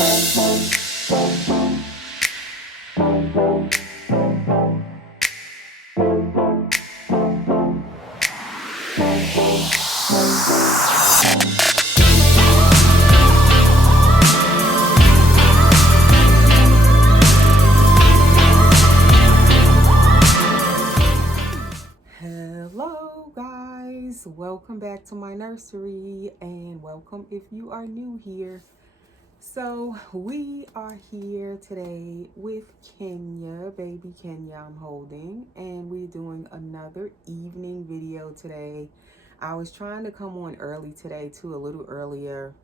Hello guys, welcome back to my nursery, and welcome if you are new here. So we are here today with Kenya, baby Kenya I'm holding, and we're doing another evening video today. I was trying to come on early today too, a little earlier.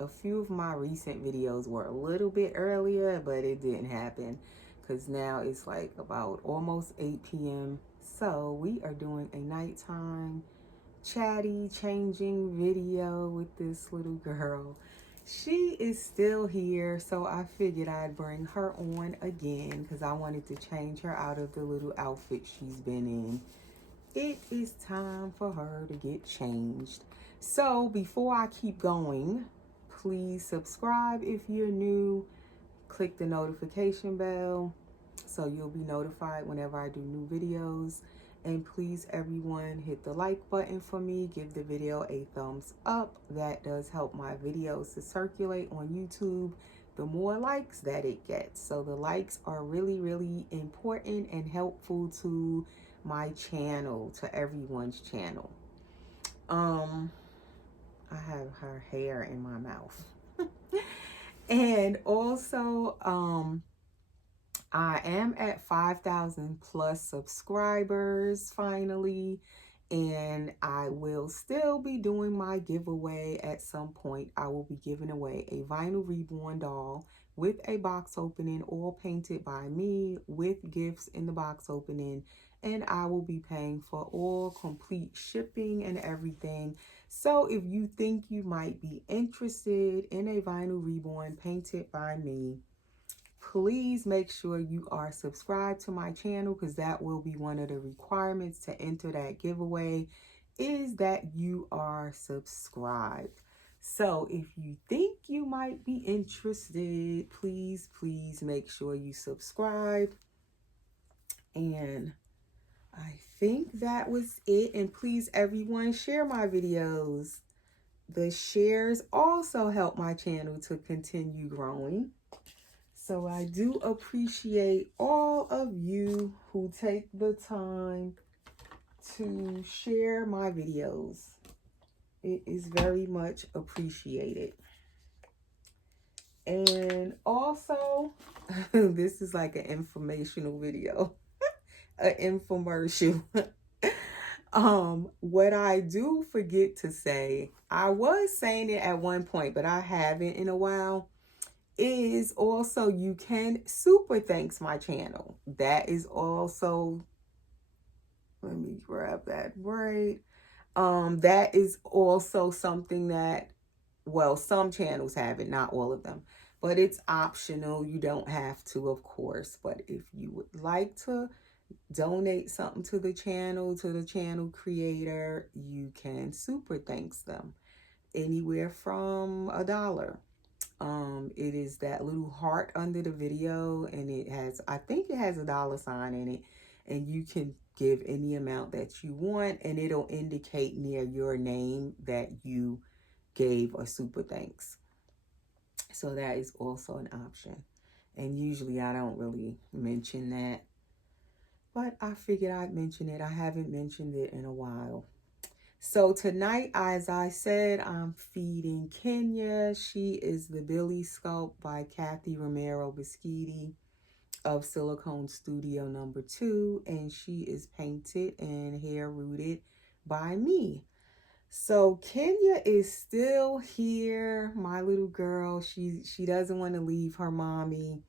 A few of my recent videos were a little bit earlier, but it didn't happen because now it's like about almost 8 p.m. So we are doing a nighttime chatty changing video with this little girl. She is still here, so I figured I'd bring her on again because I wanted to change her out of the little outfit she's been in. It is time for her to get changed. So before I keep going, please subscribe if you're new. Click the notification bell so you'll be notified whenever I do new videos. And please, everyone, hit the like button for me. Give the video a thumbs up. That does help my videos to circulate on YouTube the more likes that it gets. So the likes are really, really important and helpful to my channel, to everyone's channel. I have her hair in my mouth. And also, I am at 5,000 plus subscribers finally, and I will still be doing my giveaway at some point. I will be giving away a vinyl reborn doll with a box opening, all painted by me, with gifts in the box opening, and I will be paying for all complete shipping and everything. So if you think you might be interested in a vinyl reborn painted by me, please make sure you are subscribed to my channel, because that will be one of the requirements to enter that giveaway, is that you are subscribed. So if you think you might be interested, please make sure you subscribe. And I think that was it. And please, everyone, share my videos. The shares also help my channel to continue growing. So I do appreciate all of you who take the time to share my videos. It is very much appreciated. And also, this is like an informational video, an infomercial. What I do forget to say, I was saying it at one point, but I haven't in a while, is also you can super thanks my channel. That is also, let me grab that right. That is also something that, well, some channels have it, not all of them, but it's optional. You don't have to, of course, but if you would like to donate something to the channel creator, you can super thanks them anywhere from $1. It is that little heart under the video, and it has, I think it has a $sign in it, and you can give any amount that you want, and it'll indicate near your name that you gave a super thanks. So that is also an option. And usually I don't really mention that, but I figured I'd mention it. I haven't mentioned it in a while. So tonight, as I said, I'm feeding Kenya. She is the Billy Sculpt by Kathy Romero Biscotti of Silicone Studio number 2, and she is painted and hair rooted by me. So Kenya is still here, my little girl. She doesn't want to leave her mommy.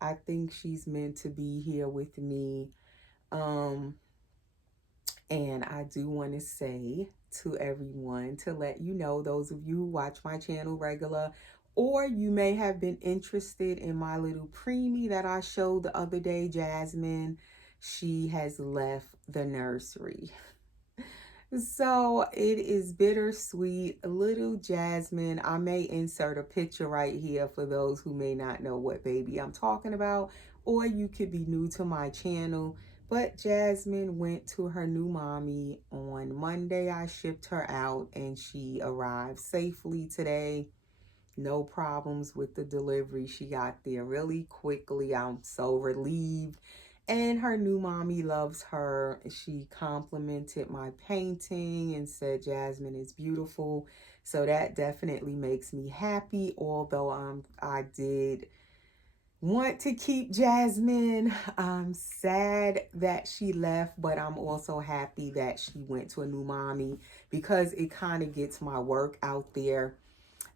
I think she's meant to be here with me. And I do want to say to everyone, to let you know, those of you who watch my channel regular, or you may have been interested in my little preemie that I showed the other day, Jasmine, she has left the nursery. So it is bittersweet. Little Jasmine. I may insert a picture right here for those who may not know what baby I'm talking about, or you could be new to my channel. But Jasmine went to her new mommy on Monday. I shipped her out and she arrived safely today. No problems with the delivery. She got there really quickly. I'm so relieved. And her new mommy loves her. She complimented my painting and said Jasmine is beautiful. So that definitely makes me happy. Although I did want to keep Jasmine. I'm sad that she left, but I'm also happy that she went to a new mommy because it kind of gets my work out there.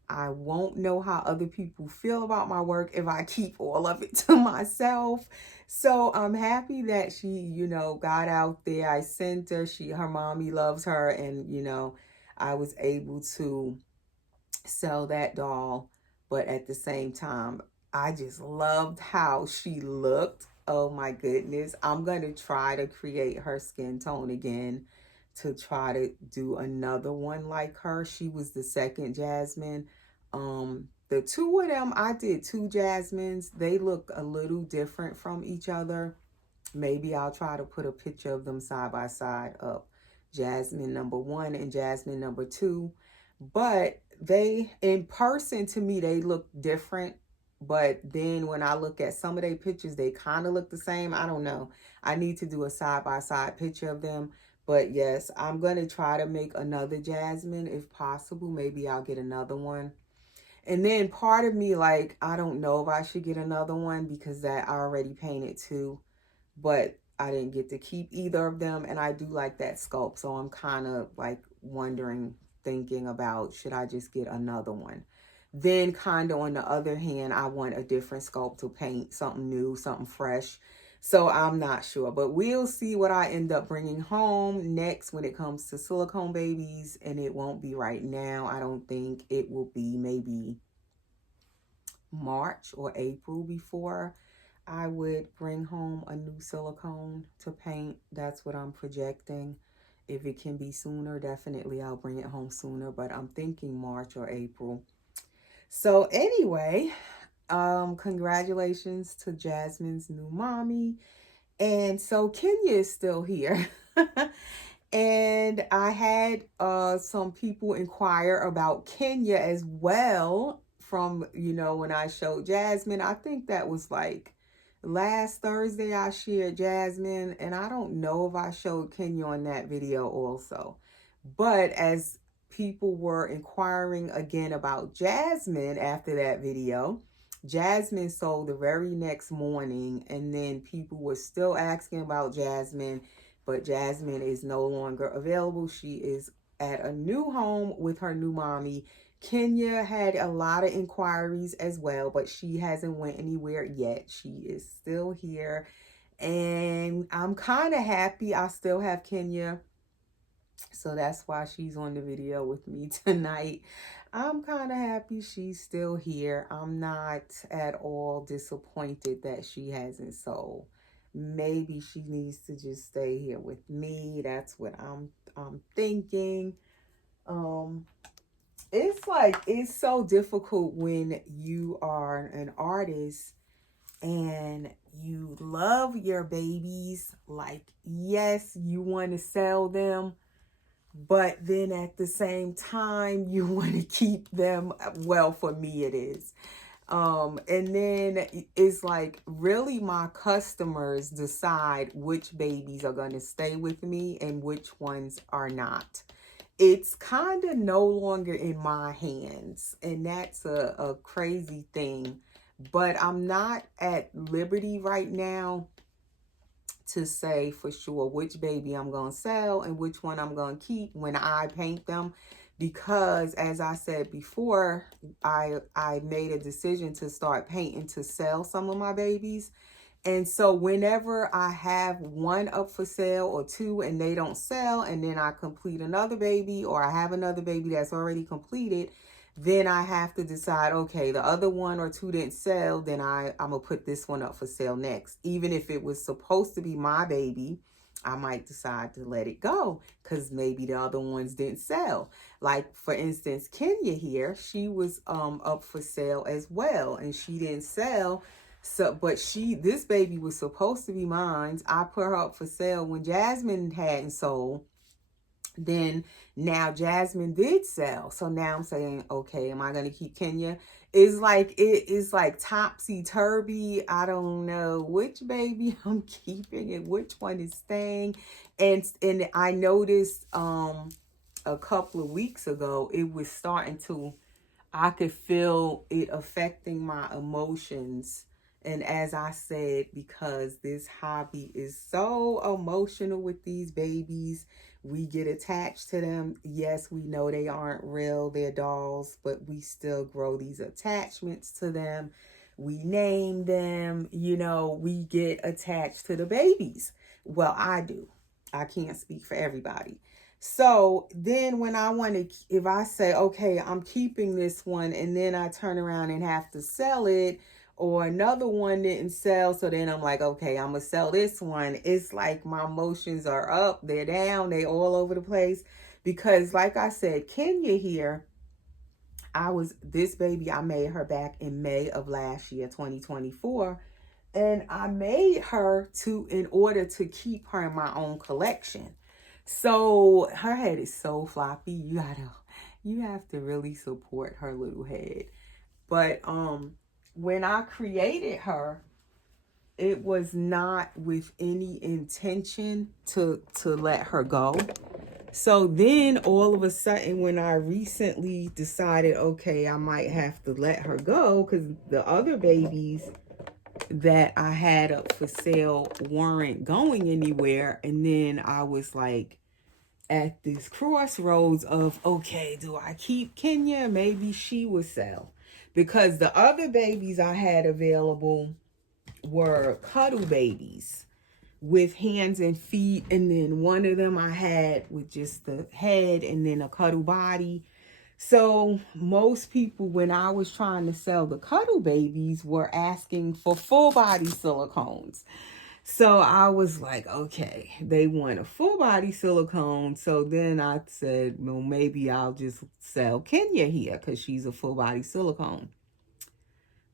I won't know how other people feel about my work if I keep all of it to myself. So I'm happy that she, got out there. I sent her, her mommy loves her, and I was able to sell that doll. But at the same time, I just loved how she looked. Oh my goodness. I'm going to try to create her skin tone again to try to do another one like her. She was the second Jasmine. The two of them, I did two Jasmines. They look a little different from each other. Maybe I'll try to put a picture of them side by side up. Jasmine number 1 and Jasmine number 2. But they, in person, to me, they look different. But then when I look at some of their pictures, they kind of look the same. I don't know. I need to do a side by side picture of them. But yes, I'm going to try to make another Jasmine if possible. Maybe I'll get another one. And then part of me, like, I don't know if I should get another one because that I already painted two, but I didn't get to keep either of them. And I do like that sculpt. So I'm kind of like wondering, thinking about, should I just get another one? Then kind of on the other hand, I want a different sculpt to paint, something new, something fresh. So I'm not sure, but we'll see what I end up bringing home next when it comes to silicone babies. And it won't be right now. I don't think it will be maybe March or April before I would bring home a new silicone to paint. That's what I'm projecting. If it can be sooner, definitely I'll bring it home sooner, but I'm thinking March or April. So anyway, congratulations to Jasmine's new mommy. And so Kenya is still here. And I had some people inquire about Kenya as well from, when I showed Jasmine. I think that was like last Thursday I shared Jasmine, and I don't know if I showed Kenya on that video also. But as people were inquiring again about Jasmine after that video, Jasmine sold the very next morning, and then people were still asking about Jasmine, but Jasmine is no longer available. She is at a new home with her new mommy. Kenya had a lot of inquiries as well, but she hasn't went anywhere yet. She is still here, and I'm kind of happy I still have Kenya. So that's why she's on the video with me tonight. I'm kind of happy she's still here. I'm not at all disappointed that she hasn't sold. Maybe she needs to just stay here with me. That's what I'm thinking. It's so difficult when you are an artist and you love your babies. Like, yes, you want to sell them, but then at the same time, you want to keep them. Well, for me, it is. And then it's like really my customers decide which babies are going to stay with me and which ones are not. It's kind of no longer in my hands, and that's a crazy thing. But I'm not at liberty right now to say for sure which baby I'm going to sell and which one I'm going to keep when I paint them, because as I said before, I made a decision to start painting to sell some of my babies. And so whenever I have one up for sale or two and they don't sell, and then I complete another baby, or I have another baby that's already completed, then I have to decide, okay, the other one or two didn't sell, then I'm going to put this one up for sale next. Even if it was supposed to be my baby, I might decide to let it go because maybe the other ones didn't sell. Like for instance, Kenya here, she was up for sale as well, and she didn't sell. So, but this baby was supposed to be mine. I put her up for sale when Jasmine hadn't sold. Then now Jasmine did sell. So now I'm saying, okay, am I going to keep Kenya? It is like topsy-turvy. I don't know which baby I'm keeping and which one is staying. And I noticed a couple of weeks ago it was starting to, I could feel it affecting my emotions. And as I said, because this hobby is so emotional with these babies, we get attached to them. Yes, we know they aren't real, they're dolls, but we still grow these attachments to them. We name them, we get attached to the babies. Well, I do. I can't speak for everybody. So then when if I say, okay, I'm keeping this one, and then I turn around and have to sell it, or another one didn't sell, so then I'm like, okay, I'm gonna sell this one. It's like my emotions are up, they're down, they all over the place. Because like I said, Kenya here, this baby, I made her back in May of last year, 2024. And I made her in order to keep her in my own collection. So her head is so floppy. You have to really support her little head. But when I created her, it was not with any intention to let her go. So then all of a sudden, when I recently decided, okay, I might have to let her go because the other babies that I had up for sale weren't going anywhere. And then I was like at this crossroads of, okay, do I keep Kenya? Maybe she would sell. Because the other babies I had available were cuddle babies with hands and feet. And then one of them I had with just the head and then a cuddle body. So most people, when I was trying to sell the cuddle babies, were asking for full body silicones. So I was like, okay, they want a full body silicone. So then I said, well, maybe I'll just sell Kenya here because she's a full body silicone.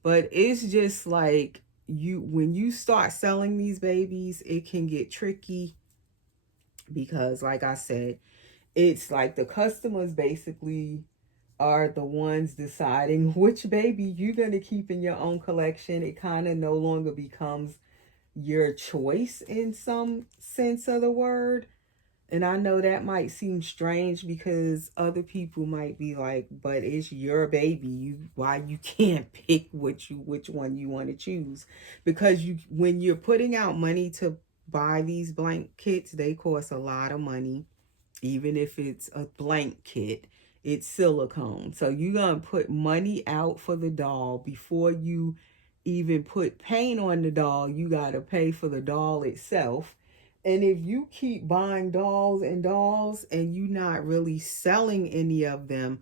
But it's just like when you start selling these babies, it can get tricky because, like I said, it's like the customers basically are the ones deciding which baby you're going to keep in your own collection. It kind of no longer becomes your choice in some sense of the word. And I know that might seem strange because other people might be like, but it's your baby. Why you can't pick which one you want to choose? Because when you're putting out money to buy these blank kits, they cost a lot of money. Even if it's a blank kit, it's silicone. So you're going to put money out for the doll before you even put paint on the doll. You got to pay for the doll itself. And if you keep buying dolls and you're not really selling any of them,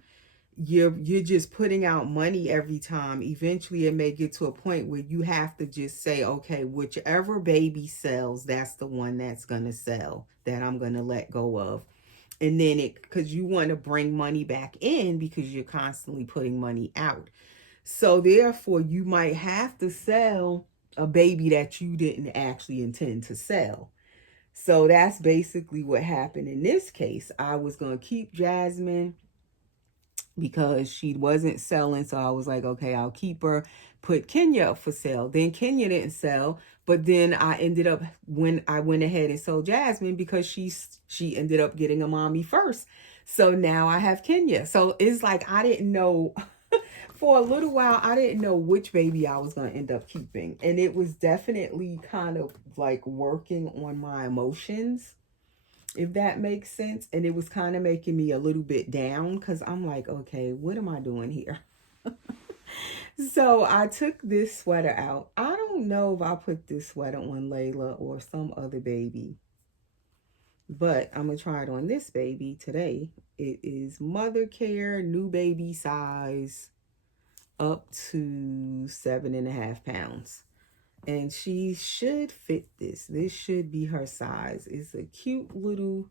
you're just putting out money every time. Eventually it may get to a point where you have to just say, okay, whichever baby sells, that's the one that's going to sell, that I'm going to let go of. And then because you want to bring money back in because you're constantly putting money out. So therefore you might have to sell a baby that you didn't actually intend to sell. So that's basically what happened in this case. I was going to keep Jasmine because she wasn't selling. So I was like, okay, I'll keep her, put Kenya up for sale. Then Kenya didn't sell. But then I ended up, when I went ahead and sold Jasmine, because she ended up getting a mommy first. So now I have Kenya. So it's like, I didn't know for a little while, I didn't know which baby I was going to end up keeping. And it was definitely kind of like working on my emotions, if that makes sense. And it was kind of making me a little bit down because I'm like, okay, what am I doing here? So I took this sweater out. I don't know if I put this sweater on Layla or some other baby, but I'm going to try it on this baby today. It is Mother Care, new baby size, up to 7.5 pounds. And she should fit this. This should be her size. It's a cute little,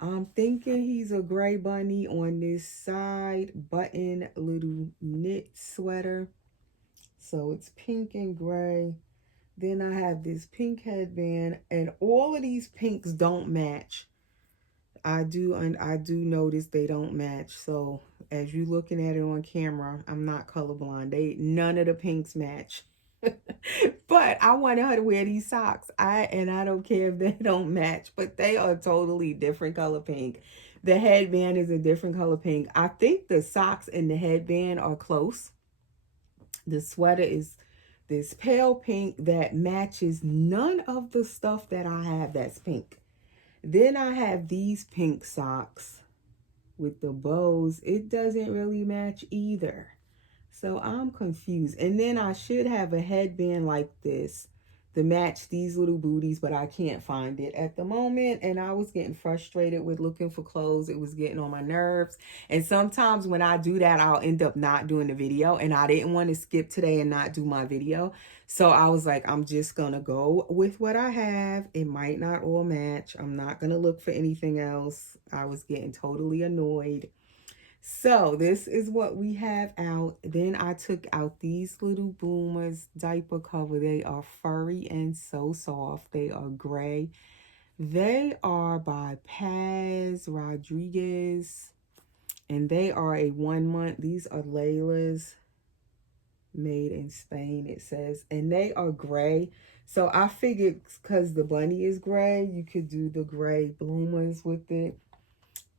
I'm thinking he's a gray bunny on this side button little knit sweater. So it's pink and gray. Then I have this pink headband, and all of these pinks don't match. I do, and I do notice they don't match. So as you looking at it on camera, I'm not colorblind. None of the pinks match. But I wanted her to wear these socks. I don't care if they don't match, but they are totally different color pink. The headband is a different color pink. I think the socks and the headband are close. The sweater is this pale pink that matches none of the stuff that I have that's pink. Then I have these pink socks with the bows. It doesn't really match either. So I'm confused. And then I should have a headband like this to match these little booties, but I can't find it at the moment. And I was getting frustrated with looking for clothes. It was getting on my nerves. And sometimes when I do that, I'll end up not doing the video. And I didn't want to skip today and not do my video. So I was like, I'm just going to go with what I have. It might not all match. I'm not going to look for anything else. I was getting totally annoyed. So this is what we have out. Then I took out these little bloomers diaper cover. They are furry and so soft. They are gray. They are by Paz Rodriguez, and they are a 1 month. These are Layla's, made in Spain, it says, and they are gray. So I figured because the bunny is gray, you could do the gray bloomers with it.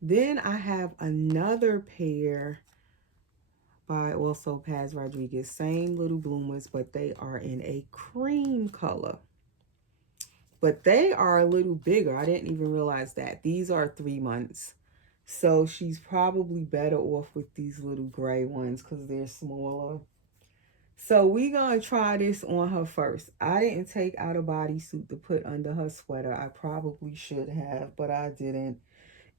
Then I have another pair by also Paz Rodriguez. Same little bloomers, but they are in a cream color. But they are a little bigger. I didn't even realize that. These are 3 months. So she's probably better off with these little gray ones because they're smaller. So we're going to try this on her first. I didn't take out a bodysuit to put under her sweater. I probably should have, but I didn't.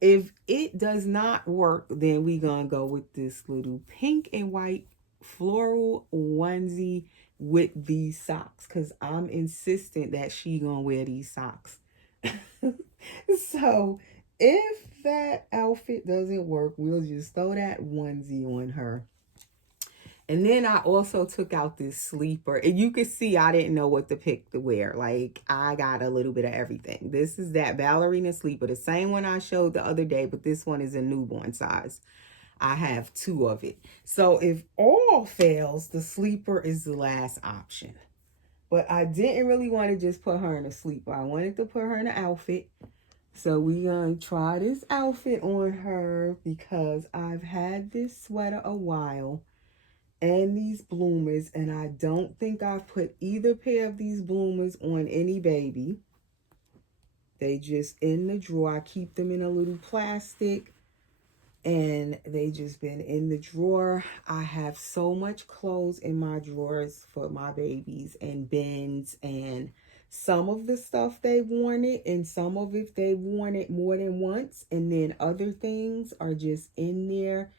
If it does not work, then we're going to go with this little pink and white floral onesie with these socks. Because I'm insistent that she going to wear these socks. So if that outfit doesn't work, we'll just throw that onesie on her. And then I also took out this sleeper. And you can see I didn't know what to pick to wear. Like, I got a little bit of everything. This is that ballerina sleeper. The same one I showed the other day, but this one is a newborn size. I have 2 of it. So if all fails, the sleeper is the last option. But I didn't really want to just put her in a sleeper. I wanted to put her in an outfit. So we're going to try this outfit on her because I've had this sweater a while. And these bloomers, and I don't think I've put either pair of these bloomers on any baby. They just in the drawer. I keep them in a little plastic, and they just been in the drawer. I have so much clothes in my drawers for my babies and bins, and some of the stuff they've worn it, and some of it they've worn it more than once, and then other things are just in there,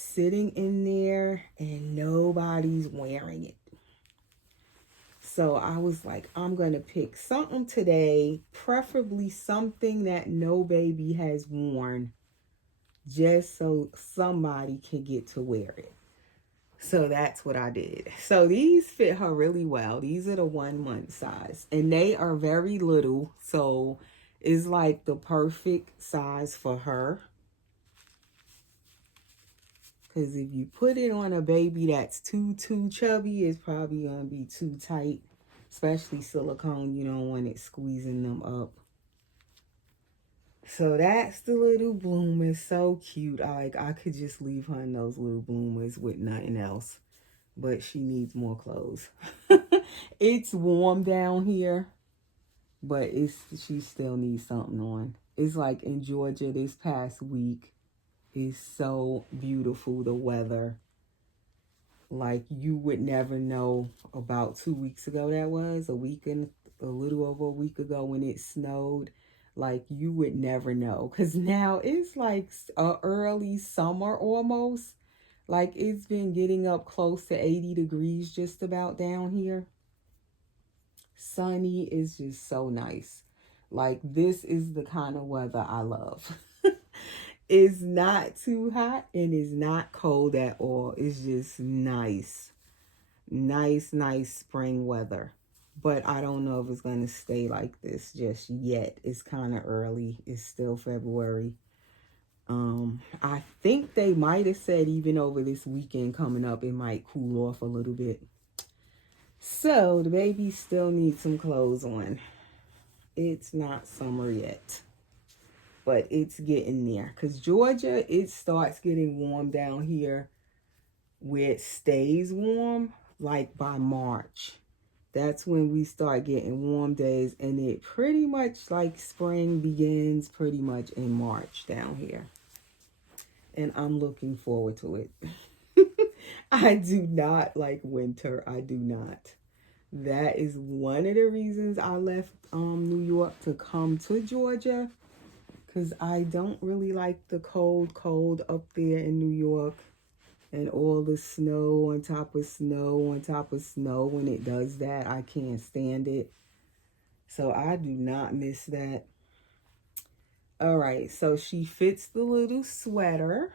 sitting in there, and nobody's wearing it. So I was like, I'm going to pick something today, preferably something that no baby has worn, just so somebody can get to wear it. So that's what I did. So these fit her really well. These are the 1 month size, and they are very little. So it's like the perfect size for her. Because if you put it on a baby that's too chubby, it's probably going to be too tight. Especially silicone, you don't want it squeezing them up. So that's the little bloomer. So cute. I could just leave her in those little bloomers with nothing else. But she needs more clothes. It's warm down here. But she still needs something on. It's like in Georgia this past week. Is so beautiful, the weather. Like you would never know. About 2 weeks ago that was, a little over a week ago when it snowed. Like you would never know, because now it's like early summer almost. Like it's been getting up close to 80 degrees just about down here. Sunny is just so nice. Like, this is the kind of weather I love. It's not too hot and it's not cold at all. It's just nice. Nice spring weather. But I don't know if it's going to stay like this just yet. It's kind of early. It's still February. I think they might have said even over this weekend coming up, it might cool off a little bit. So the baby still needs some clothes on. It's not summer yet, but it's getting there. Because Georgia, it starts getting warm down here where it stays warm like by March. That's when we start getting warm days, and it pretty much like spring begins pretty much in March down here. And I'm looking forward to it. I do not like winter. I do not. That is one of the reasons I left New York to come to Georgia, because I don't really like the cold up there in New York, and all the snow on top of snow on top of snow. When it does that, I can't stand it. So I do not miss that. All right, so she fits the little sweater.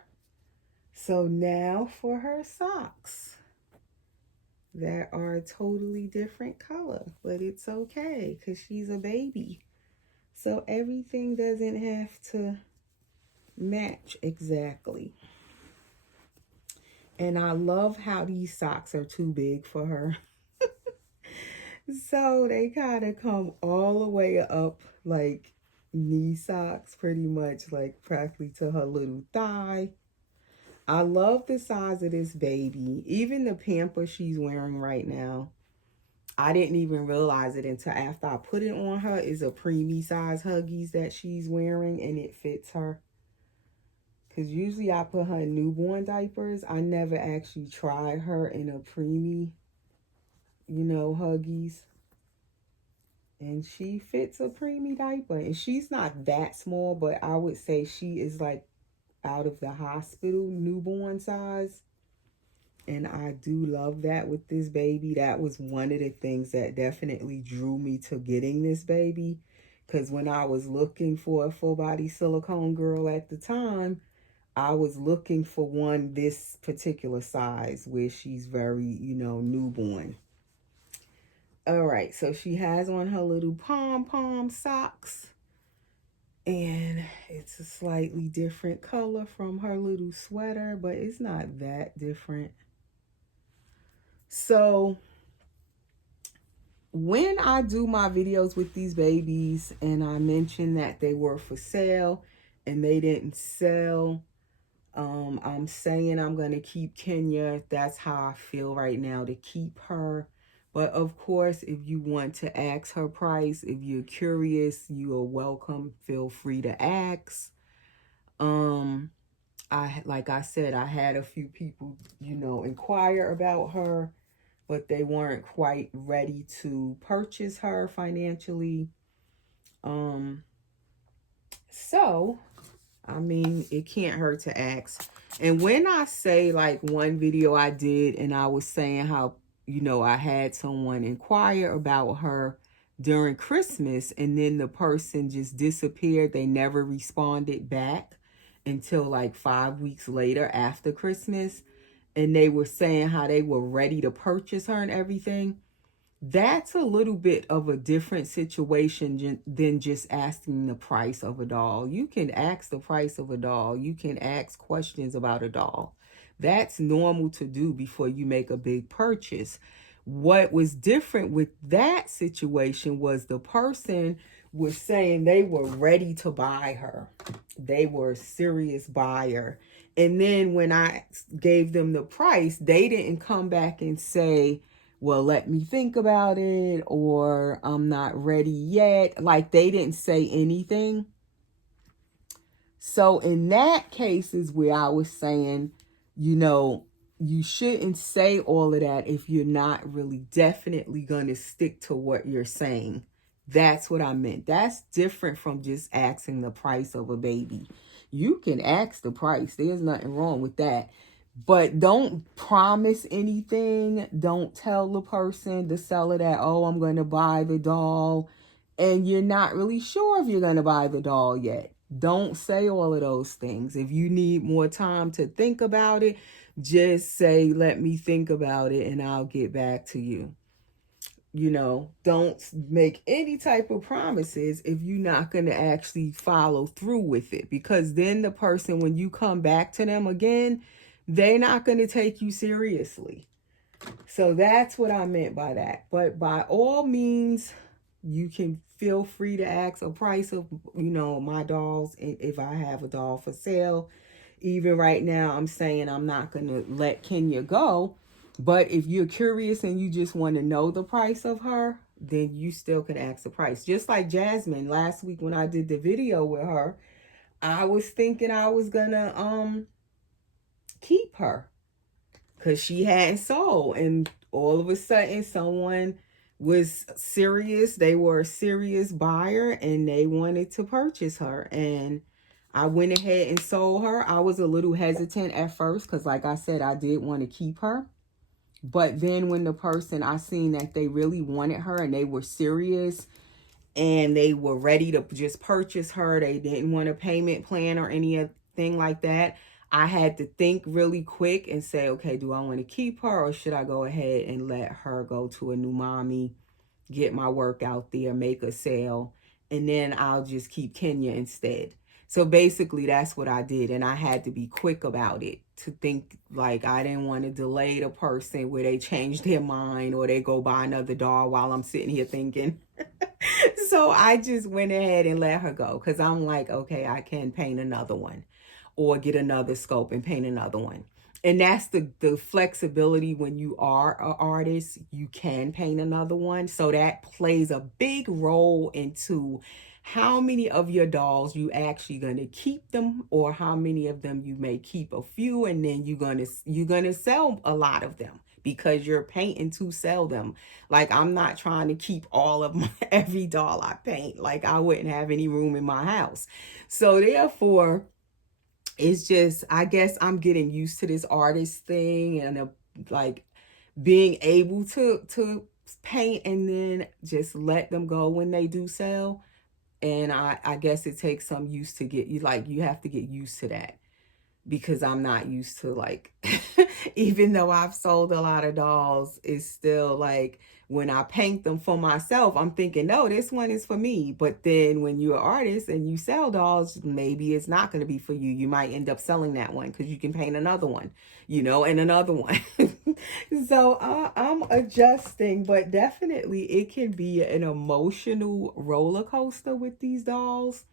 So now for her socks. That are a totally different color, but it's okay because she's a baby. So everything doesn't have to match exactly. And I love how these socks are too big for her. So they kind of come all the way up like knee socks, pretty much like practically to her little thigh. I love the size of this baby. Even the pamper she's wearing right now, I didn't even realize it until after I put it on her, is a preemie size Huggies that she's wearing, and it fits her. Because usually I put her in newborn diapers. I never actually tried her in a preemie, Huggies. And she fits a preemie diaper. And she's not that small, but I would say she is like out of the hospital newborn size. And I do love that with this baby. That was one of the things that definitely drew me to getting this baby. Because when I was looking for a full body silicone girl at the time, I was looking for one this particular size where she's very, newborn. All right, so she has on her little pom-pom socks. And it's a slightly different color from her little sweater, but it's not that different. So when I do my videos with these babies and I mention that they were for sale and they didn't sell, I'm saying I'm going to keep Kenya. That's how I feel right now, to keep her. But of course, if you want to ask her price, if you're curious, you are welcome. Feel free to ask. Like I said, I had a few people, inquire about her, but they weren't quite ready to purchase her financially. So, I mean, it can't hurt to ask. And when I say, like, one video I did and I was saying how, I had someone inquire about her during Christmas and then the person just disappeared. They never responded back until like 5 weeks later after Christmas. And they were saying how they were ready to purchase her and everything. That's a little bit of a different situation than just asking the price of a doll. You can ask the price of a doll. You can ask questions about a doll. That's normal to do before you make a big purchase. What was different with that situation was the person was saying they were ready to buy her. They were a serious buyer. And then when I gave them the price, they didn't come back and say, well, let me think about it, or I'm not ready yet. Like, they didn't say anything. So in that case is where I was saying, you shouldn't say all of that if you're not really definitely going to stick to what you're saying. That's what I meant. That's different from just asking the price of a baby. You can ask the price. There's nothing wrong with that. But don't promise anything. Don't tell the person, the seller, that, oh, I'm going to buy the doll, and you're not really sure if you're going to buy the doll yet. Don't say all of those things. If you need more time to think about it, just say, let me think about it and I'll get back to you. Don't make any type of promises if you're not going to actually follow through with it, because then the person, when you come back to them again, they're not going to take you seriously. So that's what I meant by that. But by all means, you can feel free to ask a price of, my dolls if I have a doll for sale. Even right now, I'm saying I'm not going to let Kenya go. But if you're curious and you just want to know the price of her, then you still can ask the price. Just like Jasmine, last week when I did the video with her, I was thinking I was going to keep her because she hadn't sold. And all of a sudden, someone was serious. They were a serious buyer and they wanted to purchase her. And I went ahead and sold her. I was a little hesitant at first because, like I said, I did want to keep her. But then when the person, I seen that they really wanted her and they were serious and they were ready to just purchase her, they didn't want a payment plan or anything like that, I had to think really quick and say, okay, do I want to keep her or should I go ahead and let her go to a new mommy, get my work out there, make a sale, and then I'll just keep Kenya instead. So basically that's what I did, and I had to be quick about it to think, like, I didn't want to delay the person where they change their mind or they go buy another doll while I'm sitting here thinking. So I just went ahead and let her go because I'm like, okay, I can paint another one or get another scope and paint another one. And that's the flexibility when you are an artist, you can paint another one. So that plays a big role into how many of your dolls you actually going to keep them, or how many of them you may keep a few and then you're going to sell a lot of them because you're painting to sell them. Like, I'm not trying to keep all of every doll I paint. Like, I wouldn't have any room in my house. So therefore, it's just, I guess I'm getting used to this artist thing and like being able to paint and then just let them go when they do sell. And I guess it takes some use to get you, like, you have to get used to that, because I'm not used to, like, even though I've sold a lot of dolls, it's still like when I paint them for myself, I'm thinking, no, this one is for me. But then when you're an artist and you sell dolls, maybe it's not going to be for you. You might end up selling that one because you can paint another one, and another one. So I'm adjusting, but definitely it can be an emotional roller coaster with these dolls.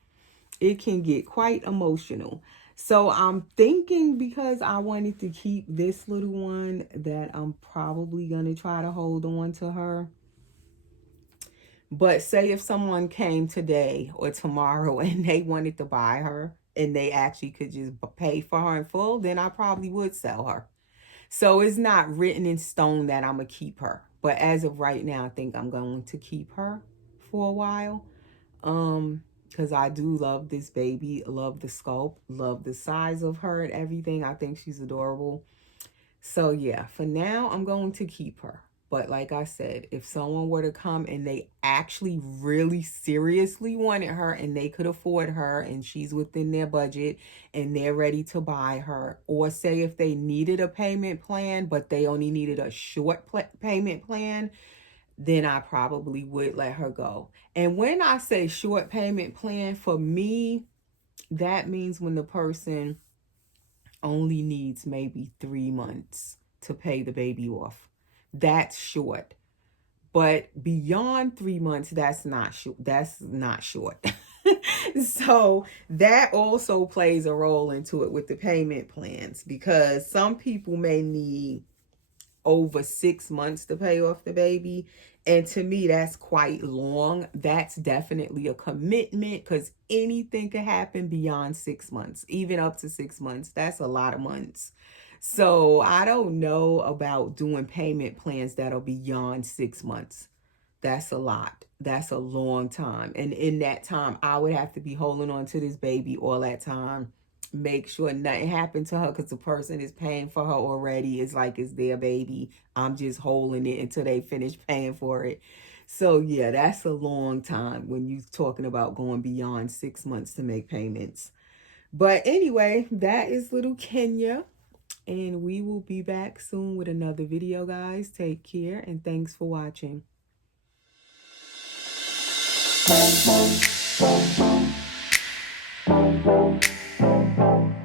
It can get quite emotional. So I'm thinking, because I wanted to keep this little one, that I'm probably going to try to hold on to her. But say if someone came today or tomorrow and they wanted to buy her and they actually could just pay for her in full, then I probably would sell her. So it's not written in stone that I'm going to keep her. But as of right now, I think I'm going to keep her for a while. Because I do love this baby, love the sculpt, love the size of her and everything. I think she's adorable. So yeah, for now, I'm going to keep her. But like I said, if someone were to come and they actually really seriously wanted her and they could afford her and she's within their budget and they're ready to buy her, or say if they needed a payment plan, but they only needed a short payment plan, then I probably would let her go. And when I say short payment plan, for me, that means when the person only needs maybe 3 months to pay the baby off. That's short. But beyond 3 months, that's not short. That's not short. So that also plays a role into it with the payment plans, because some people may need over 6 months to pay off the baby. And to me, that's quite long. That's definitely a commitment, because anything could happen beyond 6 months, even up to 6 months. That's a lot of months. So I don't know about doing payment plans that are beyond 6 months. That's a lot. That's a long time. And in that time, I would have to be holding on to this baby all that time. make sure nothing happened to her, because the person is paying for her already. It's like it's their baby. I'm just holding it until they finish paying for it. So yeah, that's a long time when you're talking about going beyond 6 months to make payments. But anyway, that is little Kenya. And we will be back soon with another video, guys. Take care and thanks for watching.